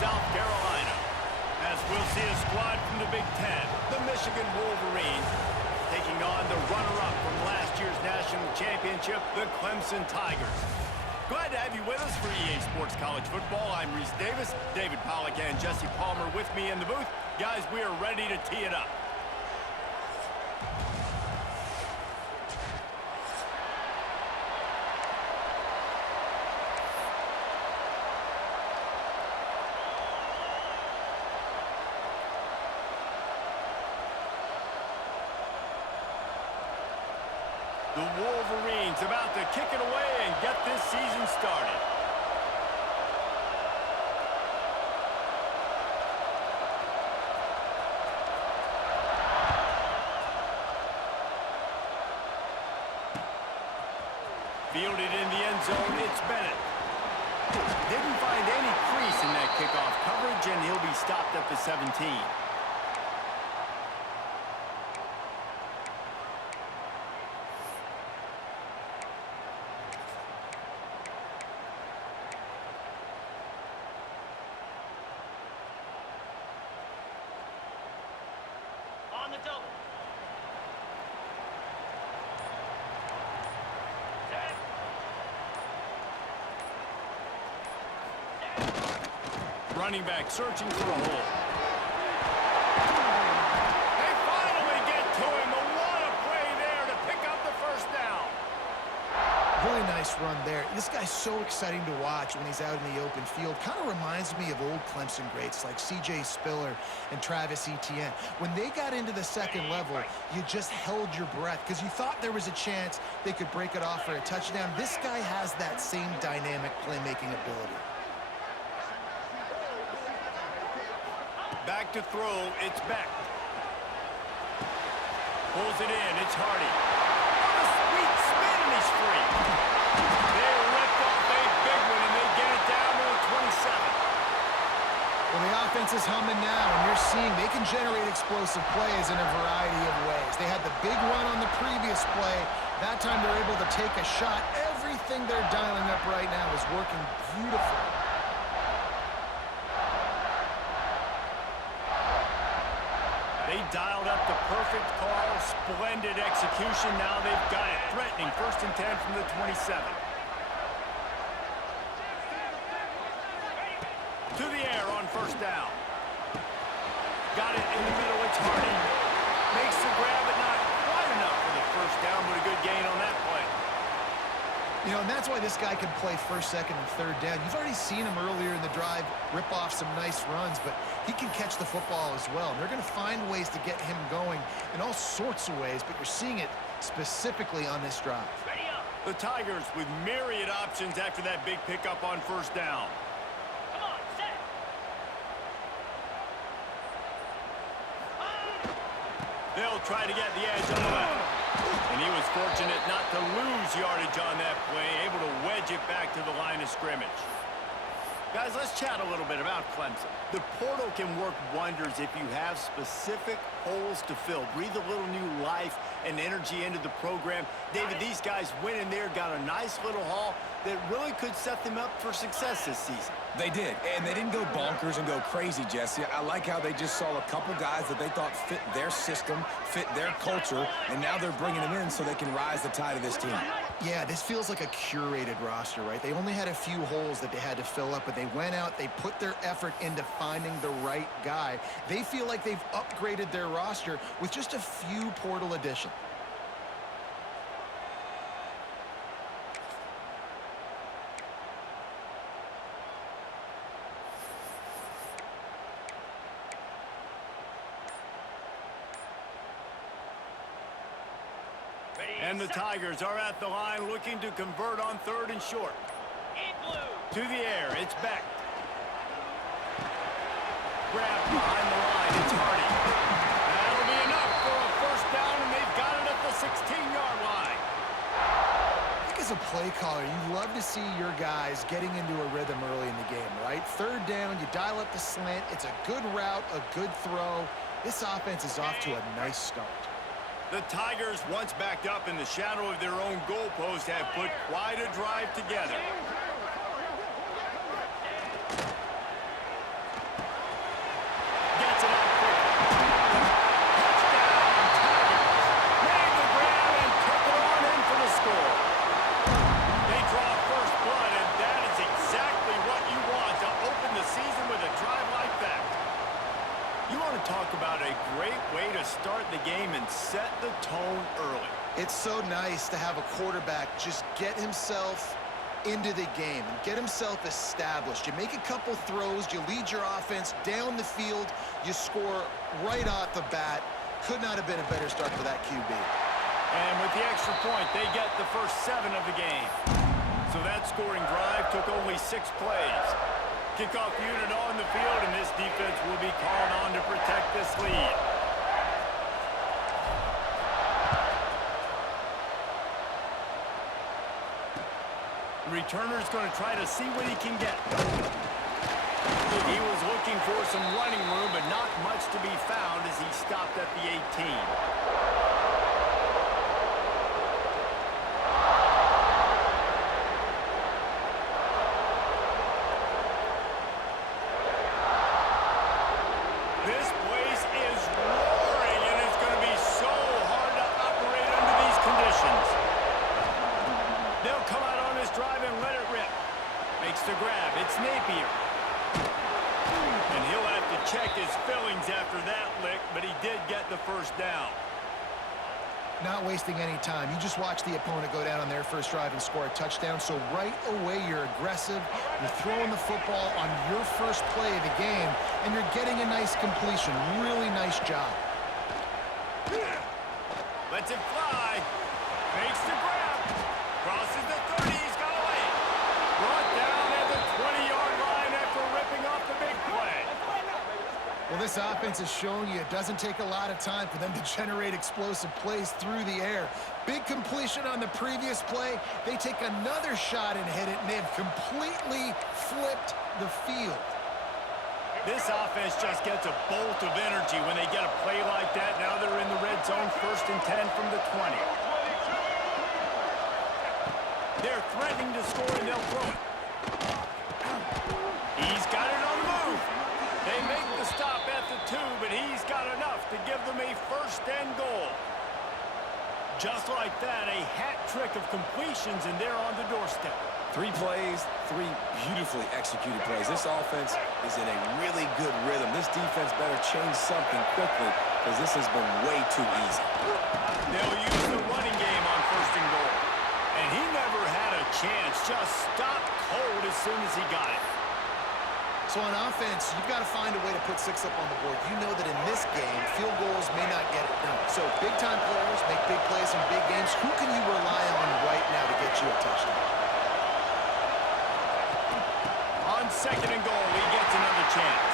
South Carolina. As we'll see a squad from the Big Ten, the Michigan Wolverines, taking on the runner-up from last year's national championship, the Clemson Tigers. Glad to have you with us for EA Sports College Football. I'm Reese Davis, David Pollack and Jesse Palmer with me in the booth. Guys, we are ready to tee it up. The Wolverines about to kick it away and get this season started. Fielded in the end zone, it's Bennett. Didn't find any crease in that kickoff coverage, and he'll be stopped at the 17. Running back searching for a hole. They finally get to him. What a play there to pick up the first down. Really nice run there. This guy's so exciting to watch when he's out in the open field. Kind of reminds me of old Clemson greats like C.J. Spiller and Travis Etienne. When they got into the second level, you just held your breath because you thought there was a chance they could break it off for a touchdown. This guy has that same dynamic playmaking ability. Back to throw, it's Beck. Pulls it in, it's Hardy. What a sweet spin, and he's free. They ripped off a big one, and they get it down to the 27. Well, the offense is humming now, and you're seeing they can generate explosive plays in a variety of ways. They had the big run on the previous play. That time they're able to take a shot. Everything they're dialing up right now is working beautifully. They dialed up the perfect call, splendid execution. Now they've got it. Threatening 1st and 10 from the 27. To the air on 1st down. Got it in the middle, it's Hardy. Makes the grab, but not quite enough for the 1st down, but a good gain on that play. You know, and that's why this guy can play 1st, 2nd, and 3rd down. You've already seen him earlier in the drive rip off some nice runs, but he can catch the football as well. And they're going to find ways to get him going in all sorts of ways, but you're seeing it specifically on this drive. The Tigers with myriad options after that big pickup on 1st down. Come on, set. They'll try to get the edge on the left. And he was fortunate not to lose yardage on that play, able to wedge it back to the line of scrimmage. Guys, let's chat a little bit about Clemson. The portal can work wonders if you have specific holes to fill. Breathe a little new life and energy into the program. David, these guys went in there, got a nice little haul that really could set them up for success this season. They did, and they didn't go bonkers and go crazy, Jesse. I like how they just saw a couple guys that they thought fit their system, fit their culture, and now they're bringing them in so they can rise the tide of this team. Yeah, this feels like a curated roster, right? They only had a few holes that they had to fill up, but they went out, they put their effort into finding the right guy. They feel like they've upgraded their roster with just a few portal additions. And the Tigers are at the line looking to convert on 3rd and short. To the air, it's Beck. Grab behind the line, it's Hardy. That'll be enough for a 1st down, and they've got it at the 16-yard line. I think as a play caller, you love to see your guys getting into a rhythm early in the game, right? 3rd down, you dial up the slant. It's a good route, a good throw. This offense is off to a nice start. The Tigers, once backed up in the shadow of their own goalpost, have put quite a drive together. nice to have a quarterback just get himself into the game and get himself established. You make a couple throws, you lead your offense down the field, you score right off the bat. Could not have been a better start for that QB. And with the extra point, they get the first 7 of the game. So that scoring drive took only 6 plays. Kickoff unit on the field, and this defense will be called on to protect this lead. The returner's going to try to see what he can get. He was looking for some running room, but not much to be found as he stopped at the 18. This place is roaring, and it's going to be so hard to operate under these conditions. They'll come out on this drive and let it rip. Makes the grab. It's Napier. And he'll have to check his fillings after that lick, but he did get the first down. Not wasting any time. You just watch the opponent go down on their first drive and score a touchdown. So right away, you're aggressive. You're throwing the football on your first play of the game, and you're getting a nice completion. Really nice job. Lets it fly. Makes the grab. Crosses the 30. He's got a lane. Brought down at the 20-yard line after ripping off the big play. Well, this offense has shown you it doesn't take a lot of time for them to generate explosive plays through the air. Big completion on the previous play. They take another shot and hit it, and they've completely flipped the field. This offense just gets a bolt of energy when they get a play like that. Now they're in the red zone, 1st and 10 from the 20. They're threatening to score, and they'll throw it. He's got it on the move. They make the stop at the 2, but he's got enough to give them a 1st and goal. Just like that, a hat trick of completions, and they're on the doorstep. 3 plays, 3 beautifully executed plays. This offense is in a really good rhythm. This defense better change something quickly because this has been way too easy. They'll use the running game on 1st and goal. And he never had a chance. Just stopped cold as soon as he got it. So on offense, you've got to find a way to put 6 up on the board. You know that in this game, field goals may not get it done. So big-time players make big plays in big games. Who can you rely on right now to get you a touchdown? On 2nd and goal, he gets another chance.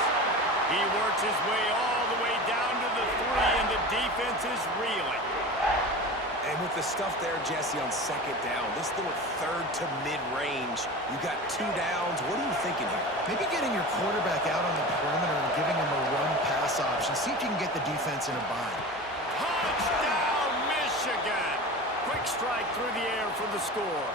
He works his way all the way down to the 3, and the defense is reeling. And with the stuff there, Jesse, on 2nd down, this little 3rd to mid-range, you got 2 downs. What are you thinking here? Maybe getting your quarterback out on the perimeter and giving him a run-pass option. See if you can get the defense in a bind. Touchdown, Michigan! Quick strike through the air for the score.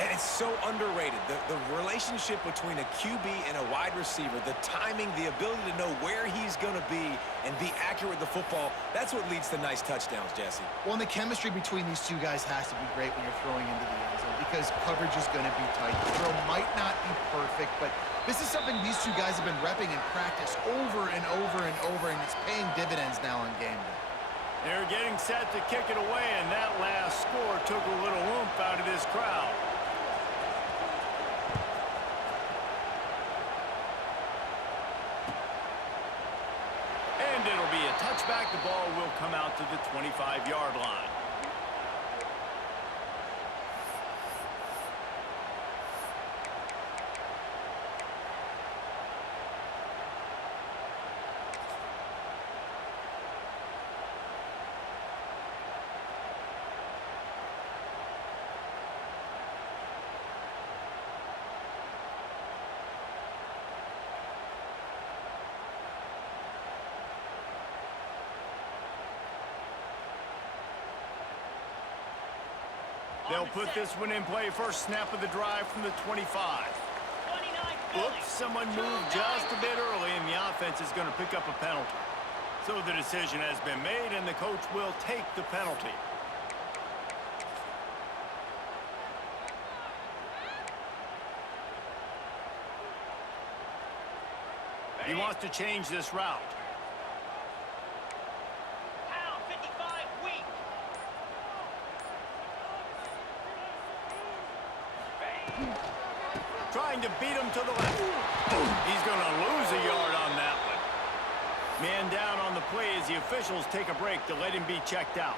And it's so underrated. The relationship between a QB and a wide receiver, the timing, the ability to know where he's going to be and be accurate with the football, that's what leads to nice touchdowns, Jesse. Well, and the chemistry between these 2 guys has to be great when you're throwing into the end zone because coverage is going to be tight. The throw might not be perfect, but this is something these 2 guys have been repping in practice over and over and over, and it's paying dividends now on game day. They're getting set to kick it away, and that last score took a little oomph out of this crowd. And it'll be a touchback. The ball will come out to the 25-yard line. They'll put this one in play. First snap of the drive from the 25. 29 Oops, someone moved just a bit early, and the offense is going to pick up a penalty. So the decision has been made, and the coach will take the penalty. He wants to change this route. Pound 55 weak. trying to beat him to the left. He's going to lose a yard on that one. Man down on the play as the officials take a break to let him be checked out.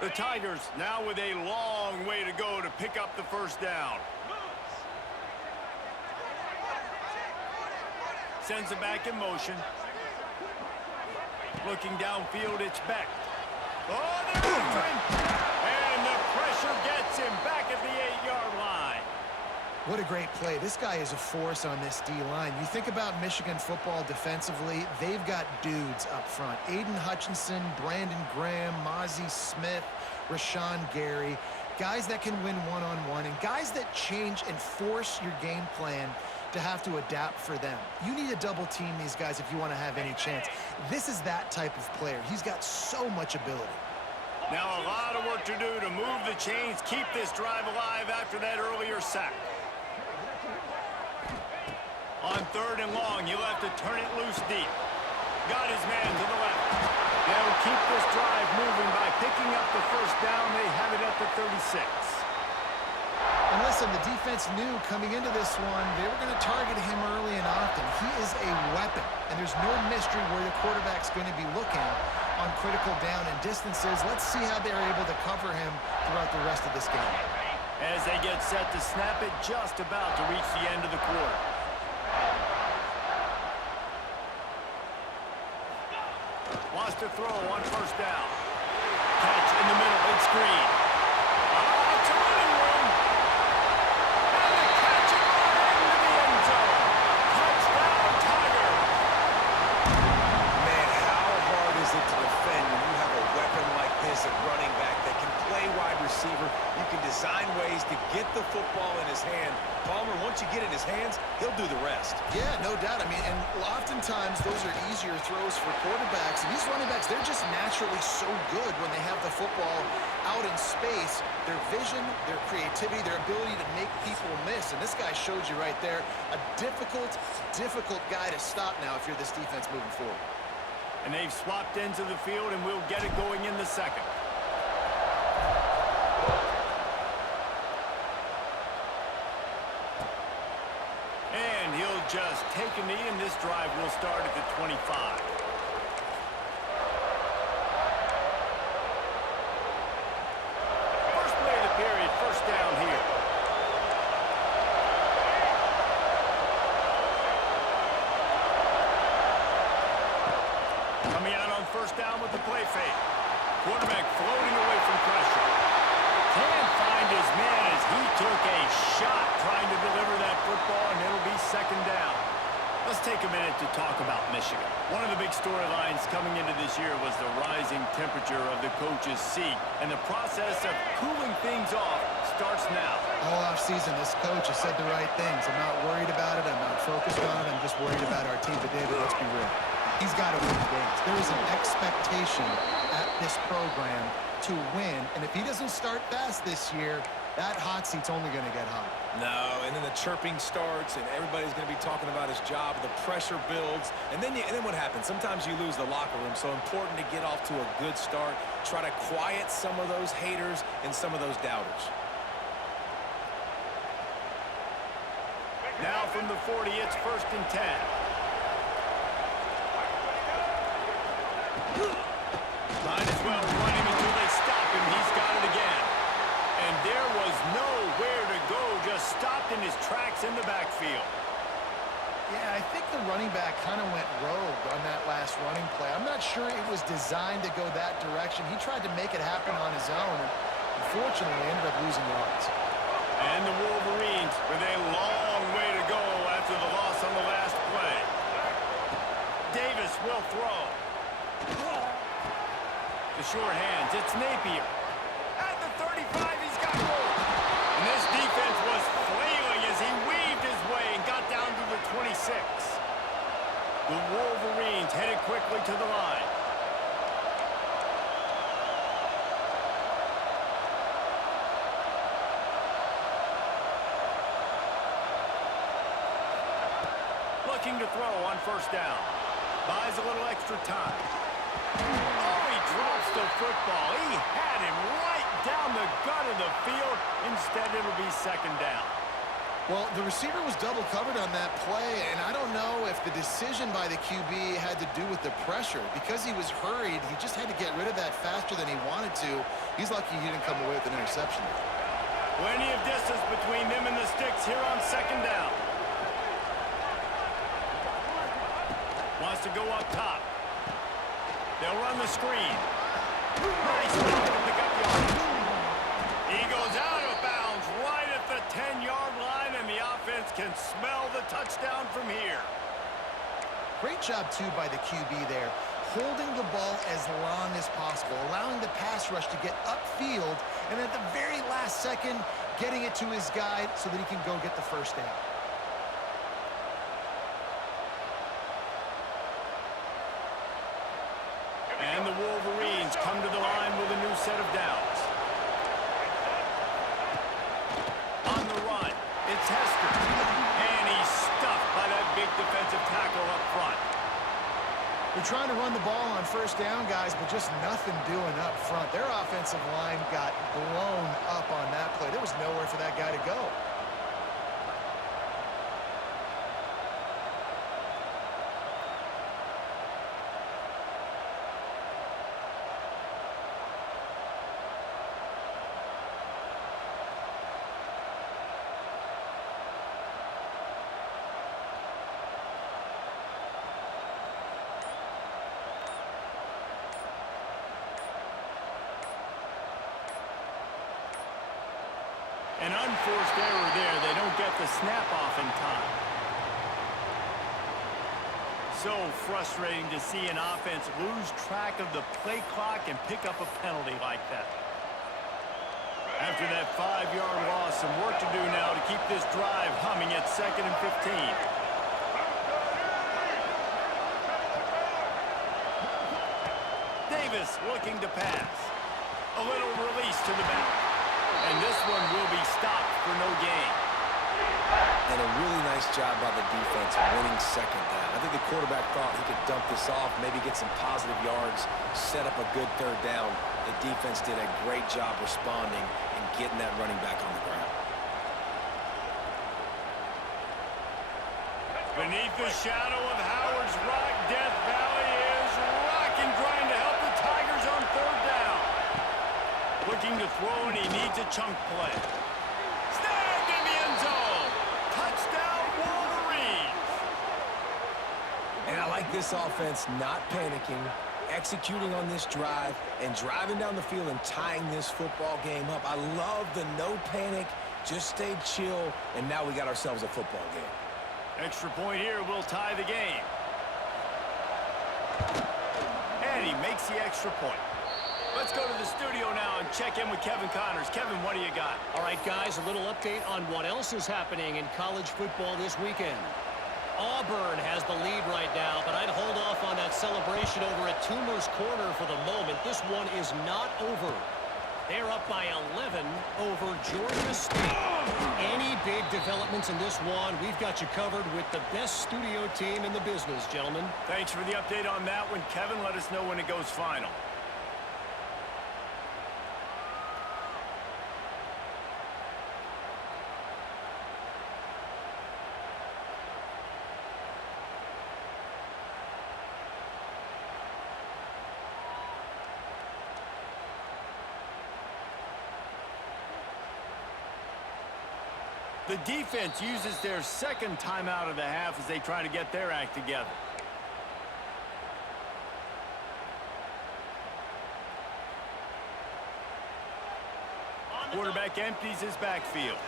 The Tigers now with a long way to go to pick up the first down. Sends it back in motion. Looking downfield, it's Beck. Oh, there's him! And the pressure gets him back at the 8-yard line. What a great play. This guy is a force on this D-line. You think about Michigan football defensively, they've got dudes up front. Aiden Hutchinson, Brandon Graham, Mozzie Smith, Rashawn Gary. Guys that can win one-on-one and guys that change and force your game plan to have to adapt for them. You need to double team these guys if you want to have any chance. This is that type of player. He's got so much ability. Now a lot of work to do to move the chains, keep this drive alive after that earlier sack. On 3rd and long, he'll have to turn it loose deep. Got his man to the left. They'll keep this drive moving by picking up the first down. They have it at the 36. And listen, the defense knew coming into this one, they were going to target him early and often. He is a weapon, and there's no mystery where the quarterback's going to be looking on critical down and distances. Let's see how they're able to cover him throughout the rest of this game. As they get set to snap it, just about to reach the end of the quarter. Wants to throw on first down. Catch in the middle, big screen. Oh, it's a running room. And the catch it right into the end zone. Touchdown, Tigers. Man, how hard is it to defend when you have a weapon like this at running back that can play wide receiver? You can design ways to get the football in his hand. Palmer, once you get it in his hands, he'll do the rest. Yeah, no doubt. I mean, and oftentimes those are easier throws for quarterbacks. And these running backs, they're just naturally so good when they have the football out in space. Their vision, their creativity, their ability to make people miss. And this guy showed you right there, a difficult guy to stop now if you're this defense moving forward. And they've swapped ends of the field, and we'll get it going in the second. And he'll just take a knee, and this drive will start at the 25. First play of the period, first down here. Coming out on first down with the play fake. Quarterback floating away from pressure. Can't find his man as he took a shot trying to deliver that football, and it'll be second down. Let's take a minute to talk about Michigan. One of the big storylines coming into this year was the rising temperature of the coach's seat, and the process of cooling things off starts now. All offseason, this coach has said the right things. I'm not worried about it. I'm not focused on it. I'm just worried about our team. But, David, let's be real. He's got to win the games. There is an expectation at this program to win, and if he doesn't start fast this year, that hot seat's only going to get hot. No, and then the chirping starts, and everybody's going to be talking about his job. The pressure builds, and then what happens? Sometimes you lose the locker room, so important to get off to a good start. Try to quiet some of those haters and some of those doubters. Now from the 40, it's 1st and 10. Might as well run him until they stop him. He's got it again. And there was nowhere to go, just stopped in his tracks in the backfield. Yeah, I think the running back kind of went rogue on that last running play. I'm not sure it was designed to go that direction. He tried to make it happen on his own, and unfortunately ended up losing yards. And the Wolverines with a long way to go after the loss on the last play. Davis will throw. The short hands, it's Napier. At the 35, he's got room. And this defense was flailing as he weaved his way and got down to the 26. The Wolverines headed quickly to the line. looking to throw on first down. Buys a little extra time. Oh, he drops the football. He had him right down the gut of the field. Instead, it'll be second down. Well, the receiver was double covered on that play, and I don't know if the decision by the QB had to do with the pressure. Because he was hurried, he just had to get rid of that faster than he wanted to. He's lucky he didn't come away with an interception. Plenty of distance between them and the sticks here on second down. Wants to go up top. They'll run the screen. Nice block to pick up yards. He goes out of bounds right at the 10-yard line, and the offense can smell the touchdown from here. Great job, too, by the QB there, holding the ball as long as possible, allowing the pass rush to get upfield, and at the very last second, getting it to his guy so that he can go get the first down. And the Wolverines come to the line with a new set of downs. On the run, it's Hester. And he's stuffed by that big defensive tackle up front. They're trying to run the ball on first down, guys, but just nothing doing up front. Their offensive line got blown up on that play. There was nowhere for that guy to go. An unforced error there. They don't get the snap off in time. So frustrating to see an offense lose track of the play clock and pick up a penalty like that. After that 5-yard loss, some work to do now to keep this drive humming at 2nd and 15. Davis looking to pass. A little release to the back. And this one will be stopped for no gain. And a really nice job by the defense winning second down. I think the quarterback thought he could dump this off, maybe get some positive yards, set up a good third down. The defense did a great job responding and getting that running back on the ground. Beneath the shadow of Howard's Rock, Death Valley is rocking, trying to help the Tigers on third down. Looking to throw, and he needs a chunk play. Snagged in the end zone. Touchdown, Wolverines. And I like this offense not panicking, executing on this drive, and driving down the field and tying this football game up. I love the no panic, just stay chill, and now we got ourselves a football game. Extra point here will tie the game. And he makes the extra point. Let's go to the studio now and check in with Kevin Connors. Kevin, what do you got? All right, guys, a little update on what else is happening in college football this weekend. Auburn has the lead right now, but I'd hold off on that celebration over at Toomer's Corner for the moment. This one is not over. They're up by 11 over Georgia State. Any big developments in this one, we've got you covered with the best studio team in the business, gentlemen. Thanks for the update on that one, Kevin. Let us know when it goes final. The defense uses their second timeout of the half as they try to get their act together. Quarterback empties his backfield.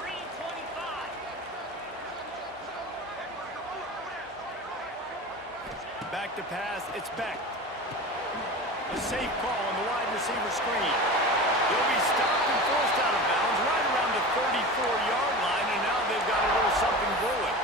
325. Back to pass, it's Beck. A safe call on the wide receiver screen. He'll be stopped and forced out of bounds right around the 34-yard line, and now they've got a little something brewing.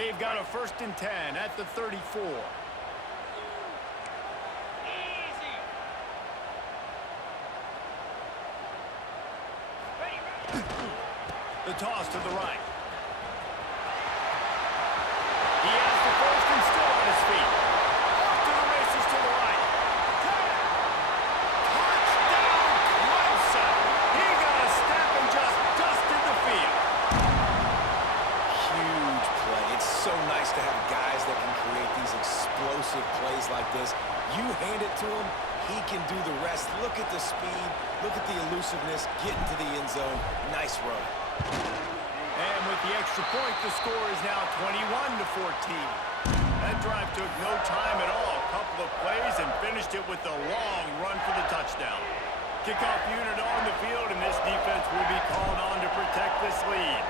They've got a 1st and 10 at the 34. Easy. Ready. The toss to the right. He has the 1st and still on his feet. Off to the races to the right. Touchdown, Clemson! He got a step and just dusted the field. Huge play. It's so nice to have guys that can create these explosive plays like this. You hand it to him, he can do the rest. Look at the speed. Look at the elusiveness. Get into the end zone. Nice run. And with the extra point, the score is now 21-14. That drive took no time at all. A couple of plays and finished it with a long run for the touchdown. Kickoff unit on the field, and this defense will be called on to protect this lead.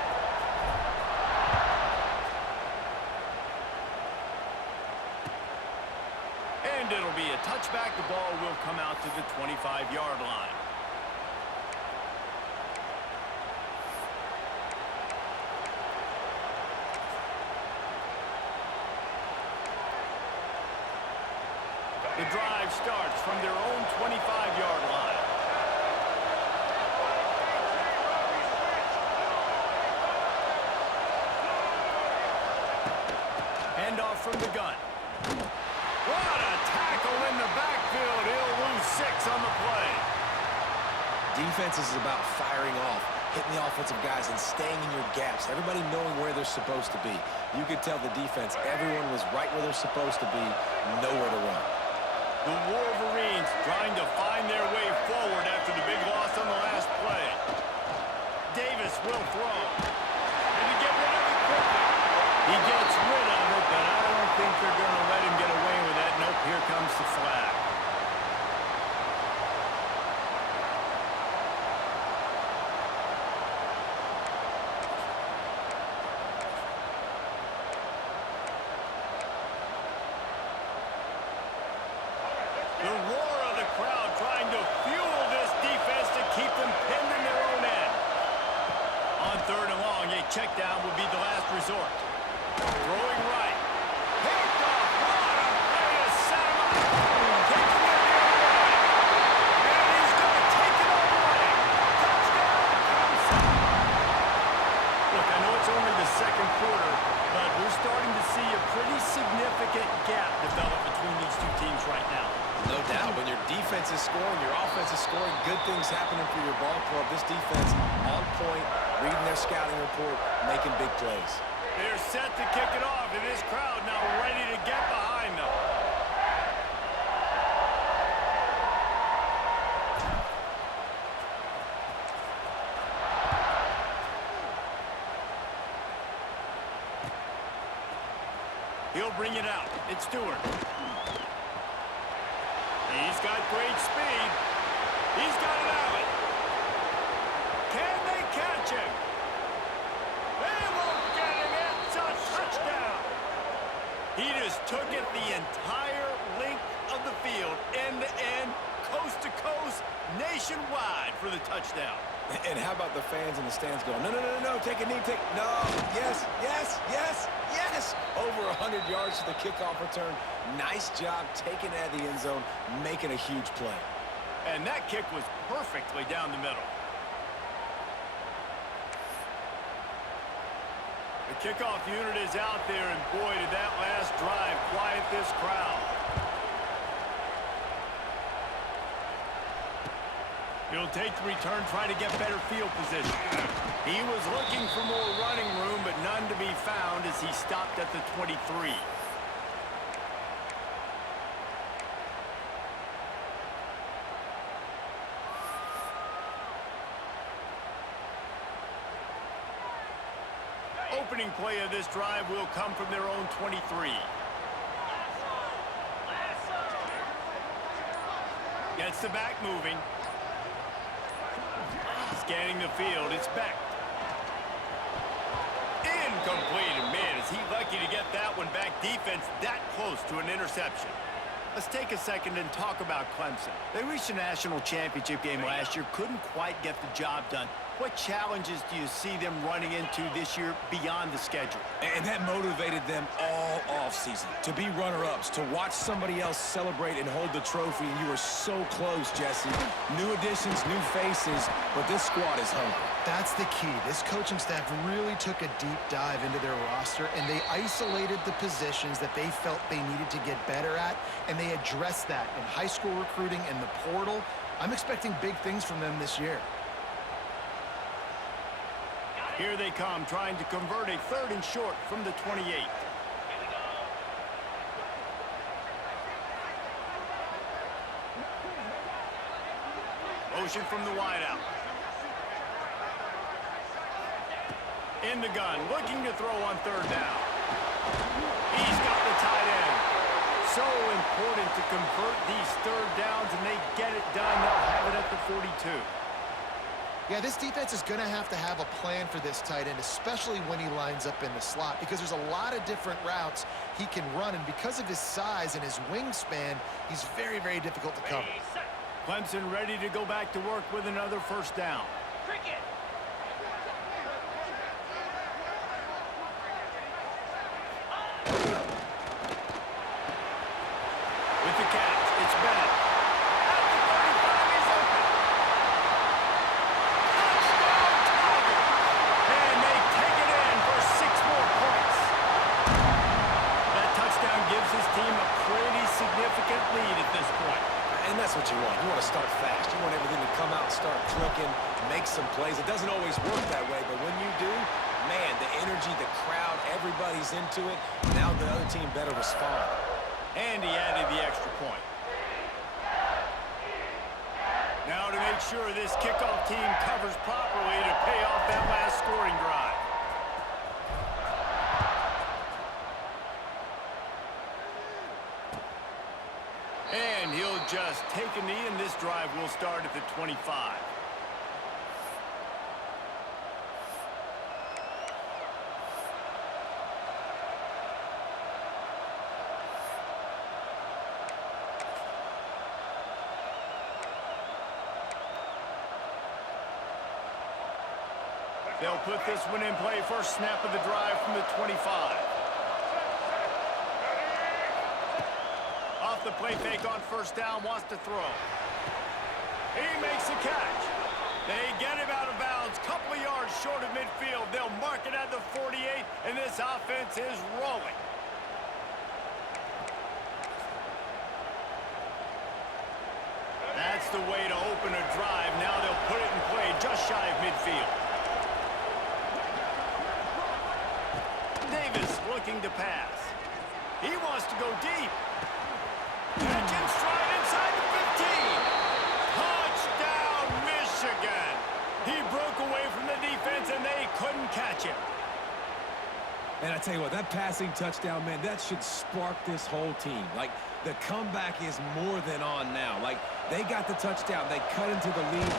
And it'll be a touchback. The ball will come out to the 25-yard line. The drive starts from their own 25-yard line. Handoff from the gun. What a tackle in the backfield. He'll lose 6 on the play. Defense is about firing off, hitting the offensive guys, and staying in your gaps. Everybody knowing where they're supposed to be. You could tell the defense, everyone was right where they're supposed to be, nowhere to run. The Wolverines trying to find their way forward after the big loss on the last play. Davis will throw. And to get rid of it quickly. He gets rid of it, but I don't think they're going to let him get away with that. Nope, here comes the flag. The roar of the crowd trying to fuel this defense to keep them pinned in their own end. On 3rd and long, a check down will be the last resort. Throwing right. Picked off. What a play to set him up. Taking it the other way. And he's going to take it all the way. Touchdown, Clemson. Look, I know it's only the 2nd quarter, but we're starting to see a pretty significant gap develop between these two teams right now. No doubt, when your defense is scoring, your offense is scoring, good things happening for your ball club. This defense on point, reading their scouting report, making big plays. They're set to kick it off, and this crowd now ready to get behind them. He'll bring it out. It's Stewart. He's got great speed. He's got it out. Can they catch him? They won't get him. It's a touchdown. He just took it the entire length of the field, end to end, coast to coast, nationwide for the touchdown. And how about the fans in the stands going, no, no, no, no, take a knee, no, yes, yes, yes, yes. Over 100 yards to the kickoff return. Nice job taking it out of the end zone, making a huge play. And that kick was perfectly down the middle. The kickoff unit is out there, and boy, did that last drive quiet this crowd. He'll take the return, try to get better field position. He was looking for more running room, but none to be found as he stopped at the 23. Opening play of this drive will come from their own 23. Gets the back moving. Scanning the field, it's Beck. Incomplete, and man, is he lucky to get that one back. Defense that close to an interception. Let's take a second and talk about Clemson. They reached a national championship game last year, couldn't quite get the job done. What challenges do you see them running into this year beyond the schedule? And that motivated them all offseason to be runner-ups, to watch somebody else celebrate and hold the trophy. And you were so close, Jesse. New additions, new faces, but this squad is hungry. That's the key. This coaching staff really took a deep dive into their roster, and they isolated the positions that they felt they needed to get better at, and they addressed that in high school recruiting and the portal. I'm expecting big things from them this year. Here they come, trying to convert a 3rd and short from the 28. Motion from the wideout. In the gun, looking to throw on 3rd down. He's got the tight end. So important to convert these 3rd downs, and they get it done. They'll have it at the 42. Yeah, this defense is going to have a plan for this tight end, especially when he lines up in the slot, because there's a lot of different routes he can run, and because of his size and his wingspan, he's very, very difficult to cover. Clemson ready to go back to work with another 1st down. Cricket. With the catch, it's Bennett. At the 35, he's open. Touchdown, Tigers! And they take it in for 6 more points. That touchdown gives his team a pretty significant lead at this point. And that's what you want. You want to start fast. You want everything to come out and start clicking, make some plays. It doesn't always work that way, but when you do, man, the energy, the crowd, everybody's into it. Now the other team better respond. And he added the extra point. Now to make sure this kickoff team covers properly to pay off that last scoring drive. And he'll just take a knee, and this drive will start at the 25. They'll put this one in play. First snap of the drive from the 25. Off the play fake on 1st down, wants to throw. He makes a catch. They get him out of bounds, couple of yards short of midfield. They'll mark it at the 48, and this offense is rolling. That's the way to open a drive. Now they'll put it in play just shy of midfield. Davis looking to pass. He wants to go deep. Catch in stride inside the 15. Touchdown, Michigan. He broke away from the defense, and they couldn't catch him. And I tell you what, that passing touchdown, man, that should spark this whole team. Like, the comeback is more than on now. Like, they got the touchdown. They cut into the lead.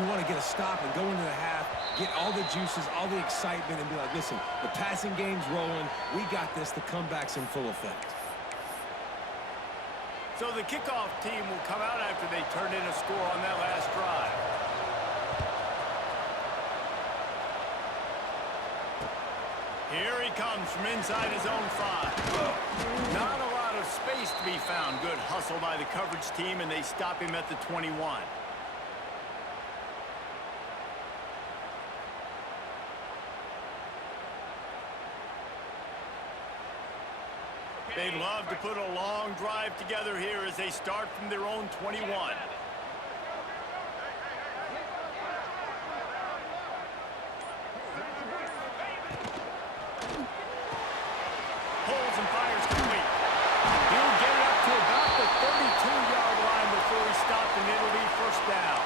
You want to get a stop and go into the half, get all the juices, all the excitement, and be like, listen, the passing game's rolling. We got this. The comeback's in full effect. So the kickoff team will come out after they turned in a score on that last drive. Here he comes from inside his own 5. Not a lot of space to be found. Good hustle by the coverage team, and they stop him at the 21. They'd love to put a long drive together here as they start from their own 21. Pulls and fires complete. He'll get it up to about the 32-yard line before he stopped, and it'll be 1st down.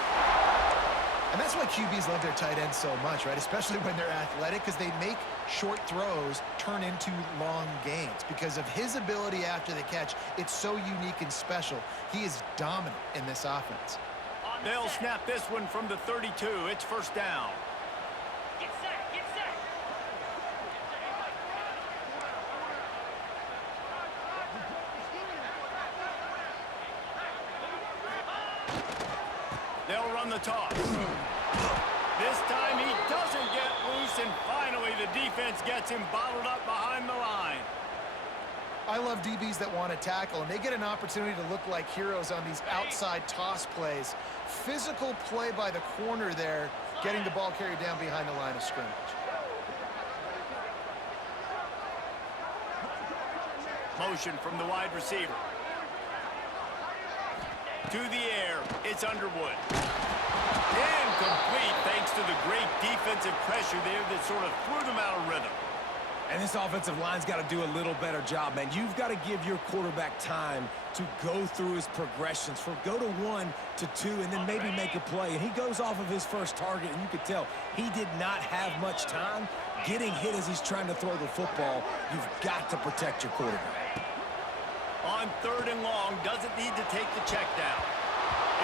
And that's why QBs love their tight ends so much, right? Especially when they're athletic, because they make short throws turn into long gains. Because of his ability after the catch, it's so unique and special. He is dominant in this offense. They'll snap this one from the 32. It's 1st down. Get set, get set. They'll run the toss. This time he doesn't get loose, and finally the defense gets him bottled up behind the line. I love DBs that want to tackle, and they get an opportunity to look like heroes on these outside toss plays. Physical play by the corner there, getting the ball carried down behind the line of scrimmage. Motion from the wide receiver. To the air, it's Underwood. Incomplete thanks to the great defensive pressure there that sort of threw them out of rhythm. And this offensive line's got to do a little better job, man. You've got to give your quarterback time to go through his progressions, from go to 1 to 2, and then maybe make a play. And he goes off of his first target, and you could tell he did not have much time getting hit as he's trying to throw the football. You've got to protect your quarterback. On 3rd and long, doesn't need to take the check down.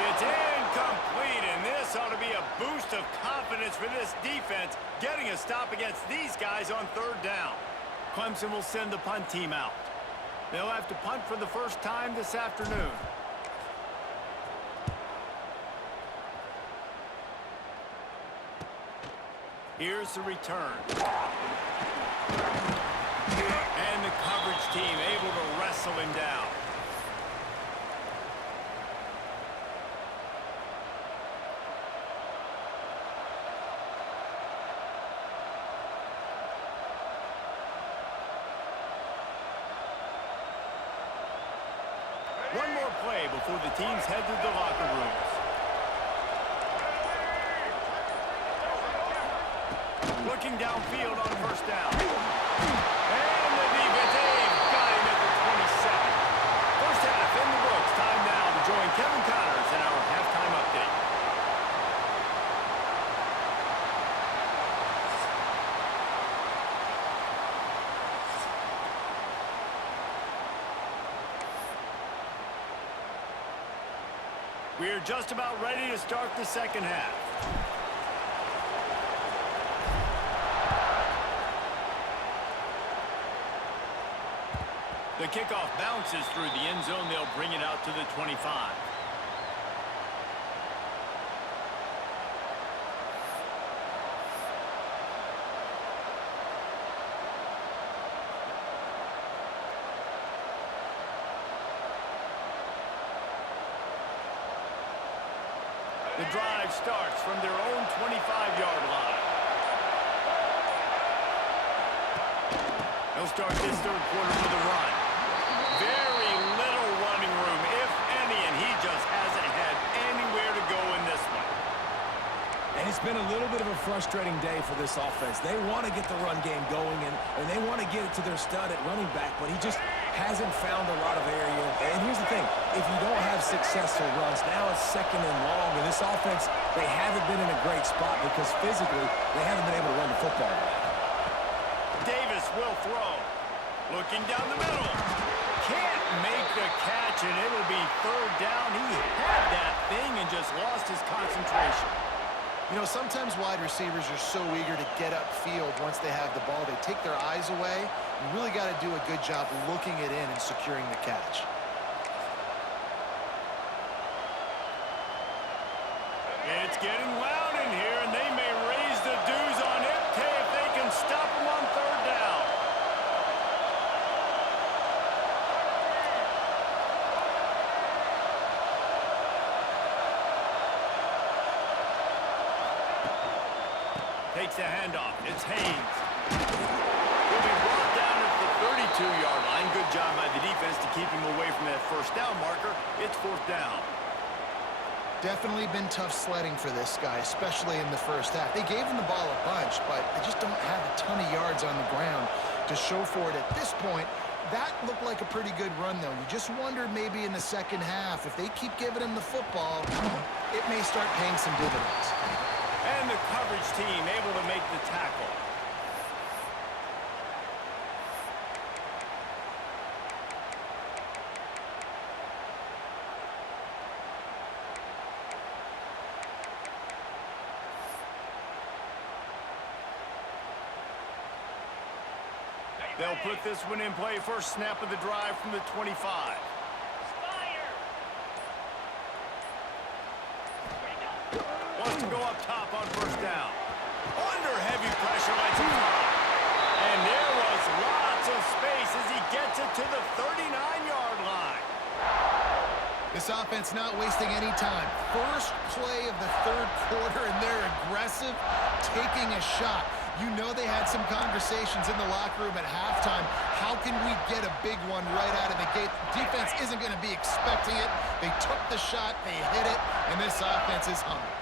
It's incomplete, and this ought to be a boost of confidence for this defense, getting a stop against these guys on 3rd down. Clemson will send the punt team out. They'll have to punt for the first time this afternoon. Here's the return. And the coverage team able to wrestle him down. One more play before the teams head to the locker rooms. Looking downfield on 1st down. And the defense, they've got him at the 27. First half in the books. Time now to join Kevin Connors in our halftime update. We are just about ready to start the second half. The kickoff bounces through the end zone. They'll bring it out to the 25. The drive starts from their own 25-yard line. They'll start this 3rd quarter with a run. Very little running room, if any, and he just hasn't had anywhere to go in this one. And it's been a little bit of a frustrating day for this offense. They want to get the run game going, and they want to get it to their stud at running back, but he just hasn't found a lot of area. And here's the thing, if you don't have successful runs, now it's 2nd and long, and this offense, they haven't been in a great spot because physically they haven't been able to run the football. Davis will throw. Looking down the middle. Can't make the catch, and it'll be 3rd down. He had that thing and just lost his concentration. You know, sometimes wide receivers are so eager to get upfield once they have the ball. They take their eyes away. You really got to do a good job looking it in and securing the catch. It's getting loud in here, and they may raise the dues on Ipke if they can stop him on 3rd down. Takes the handoff. It's Haynes. He'll be brought down at the 32-yard line. Good job by the defense to keep him away from that 1st down marker. It's 4th down. Definitely been tough sledding for this guy, especially in the first half. They gave him the ball a bunch, but they just don't have a ton of yards on the ground to show for it at this point. That looked like a pretty good run, though. You just wonder maybe in the second half, if they keep giving him the football, it may start paying some dividends. And the coverage team able to make the tackle. They'll put this one in play. First snap of the drive from the 25. Fire! Wants to go up top on 1st down. State's not wasting any time. First play of the third quarter, and they're aggressive, taking a shot. You know they had some conversations in the locker room at halftime. How can we get a big one right out of the gate? Defense isn't going to be expecting it. They took the shot, they hit it, and this offense is humming.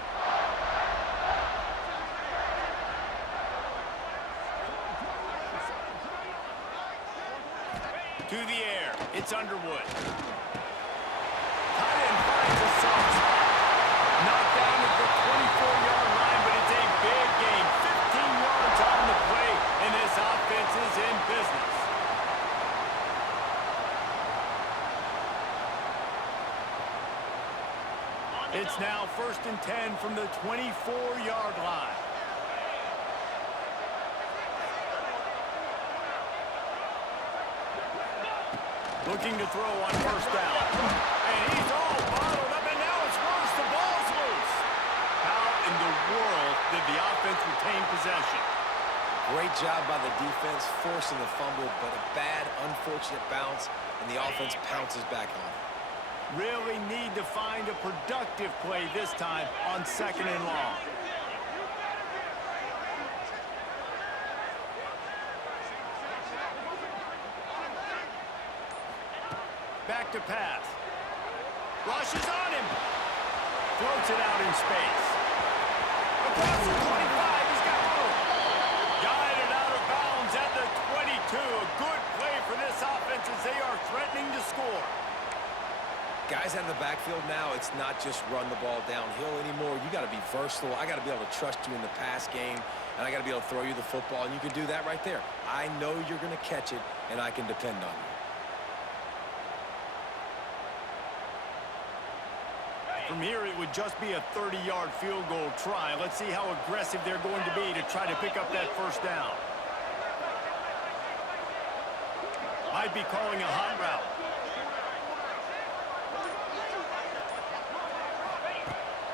To the air. It's Underwood. Tight end finds a soft spot. Knocked down at the 24-yard line, but it's a big gain. 15 yards on the play, and this offense is in business. It's now 1st and 10 from the 24-yard line. Looking to throw on first down. And he's all bottled up, and now it's worse. The ball's loose. How in the world did the offense retain possession? Great job by the defense, forcing the fumble, but a bad, unfortunate bounce, and the offense pounces back on it. Really need to find a productive play this time on 2nd and long. Back to pass. Rushes on him. Floats it out in space. Across the 25, he's got room. Guided out of bounds at the 22. A good play for this offense as they are threatening to score. Guys out of the backfield now, it's not just run the ball downhill anymore. You got to be versatile. I got to be able to trust you in the pass game, and I got to be able to throw you the football, and you can do that right there. I know you're going to catch it, and I can depend on you. From here, it would just be a 30-yard field goal try. Let's see how aggressive they're going to be to try to pick up that first down. Might be calling a hot route.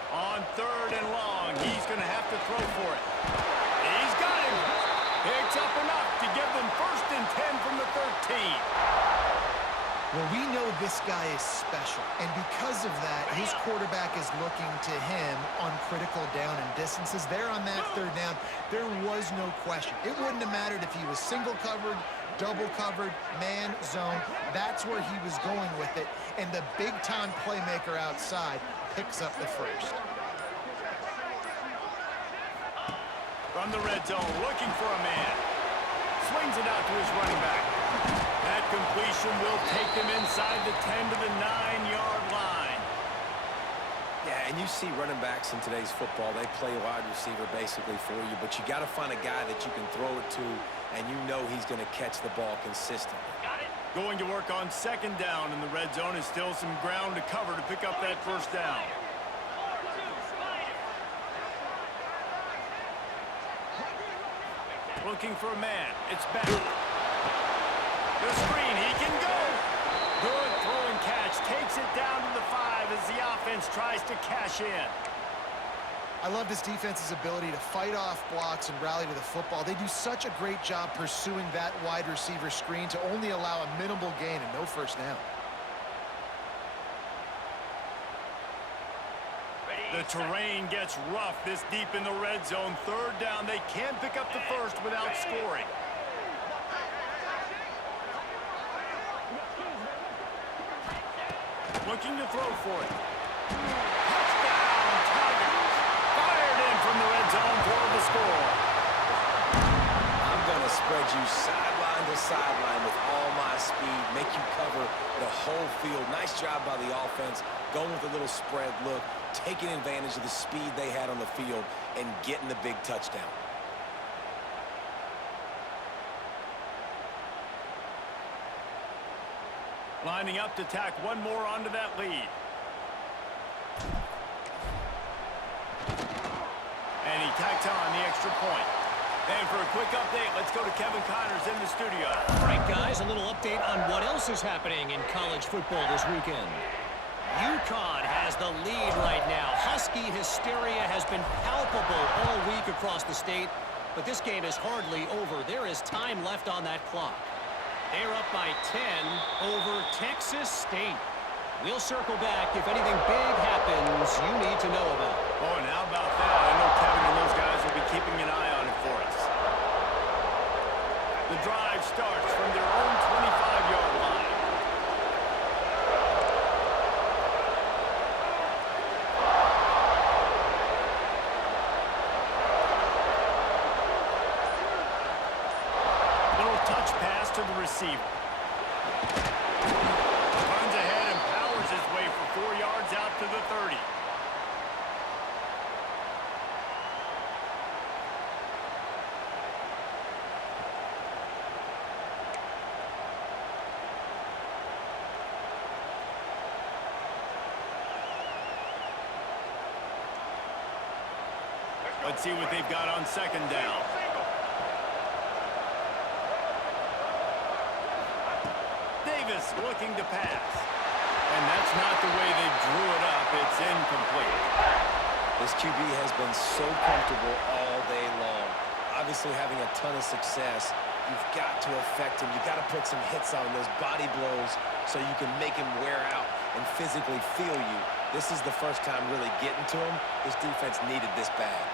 On 3rd and long, he's going to have to throw for it. He's got him. Picks up enough to give them 1st and 10 from the 13. Well, we know this guy is special, and because of that, his quarterback is looking to him on critical down and distances. There on that 3rd down, there was no question. It wouldn't have mattered if he was single covered, double covered, man, zone. That's where he was going with it, and the big-time playmaker outside picks up the first. From the red zone, looking for a man. Swings it out to his running back. That completion will take them inside the 10 to the 9-yard line. Yeah, and you see running backs in today's football, they play wide receiver basically for you, but you got to find a guy that you can throw it to, and you know he's going to catch the ball consistently. Going to work on 2nd down, and the red zone is still some ground to cover to pick up that first down. Looking for a man. It's back. The screen, he can go. Good throw and catch. Takes it down to the 5 as the offense tries to cash in. I love this defense's ability to fight off blocks and rally to the football. They do such a great job pursuing that wide receiver screen to only allow a minimal gain and no first down. The terrain gets rough this deep in the red zone. 3rd down, they can't pick up the first without scoring. Looking to throw for it. Touchdown, Tigers. Fired in from the red zone for the score. I'm going to spread you sideline to sideline with all my speed, make you cover the whole field. Nice job by the offense, going with a little spread look, taking advantage of the speed they had on the field and getting the big touchdown. Lining up to tack one more onto that lead. And he tacks on the extra point. And for a quick update, let's go to Kevin Connors in the studio. All right, guys, a little update on what else is happening in college football this weekend. UConn has the lead right now. Husky hysteria has been palpable all week across the state, but this game is hardly over. There is time left on that clock. They're up by 10 over Texas State. We'll circle back if anything big happens you need to know about. Oh, and how about that? I know Kevin and those guys will be keeping an eye on it for us. The drive starts from their own 25-yard line. Little touch pass to the receiver. Runs ahead and powers his way for 4 yards out to the 30. Let's see what they've got on second down. Davis looking to pass. And that's not the way they drew it up. It's incomplete. This QB has been so comfortable all day long. Obviously having a ton of success. You've got to affect him. You've got to put some hits on those body blows so you can make him wear out and physically feel you. This is the first time really getting to him. This defense needed this bad.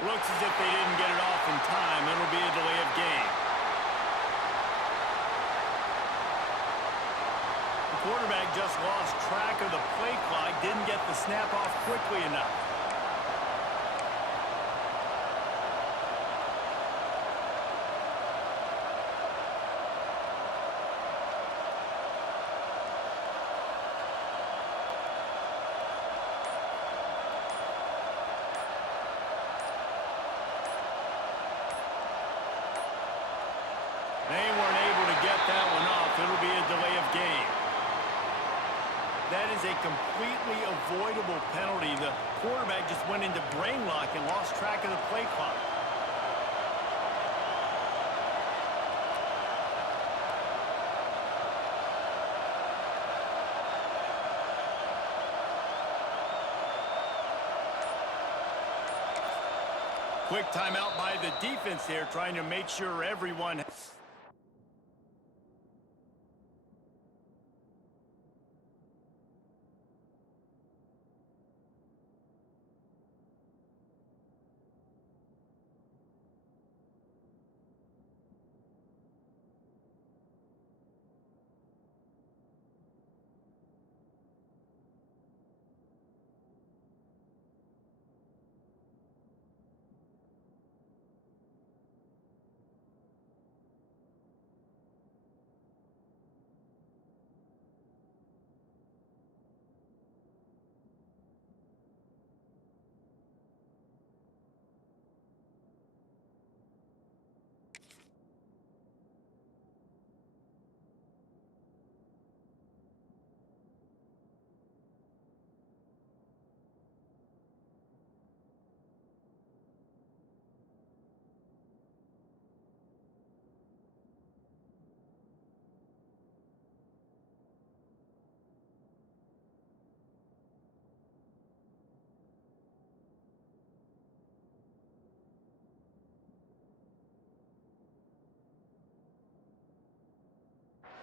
Looks as if they didn't get it off in time. It'll be a delay of game. The quarterback just lost track of the play clock, didn't get the snap off quickly enough. They weren't able to get that one off. It'll be a delay of game. That is a completely avoidable penalty. The quarterback just went into brain lock and lost track of the play clock. Quick timeout by the defense here, trying to make sure everyone...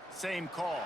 Same call.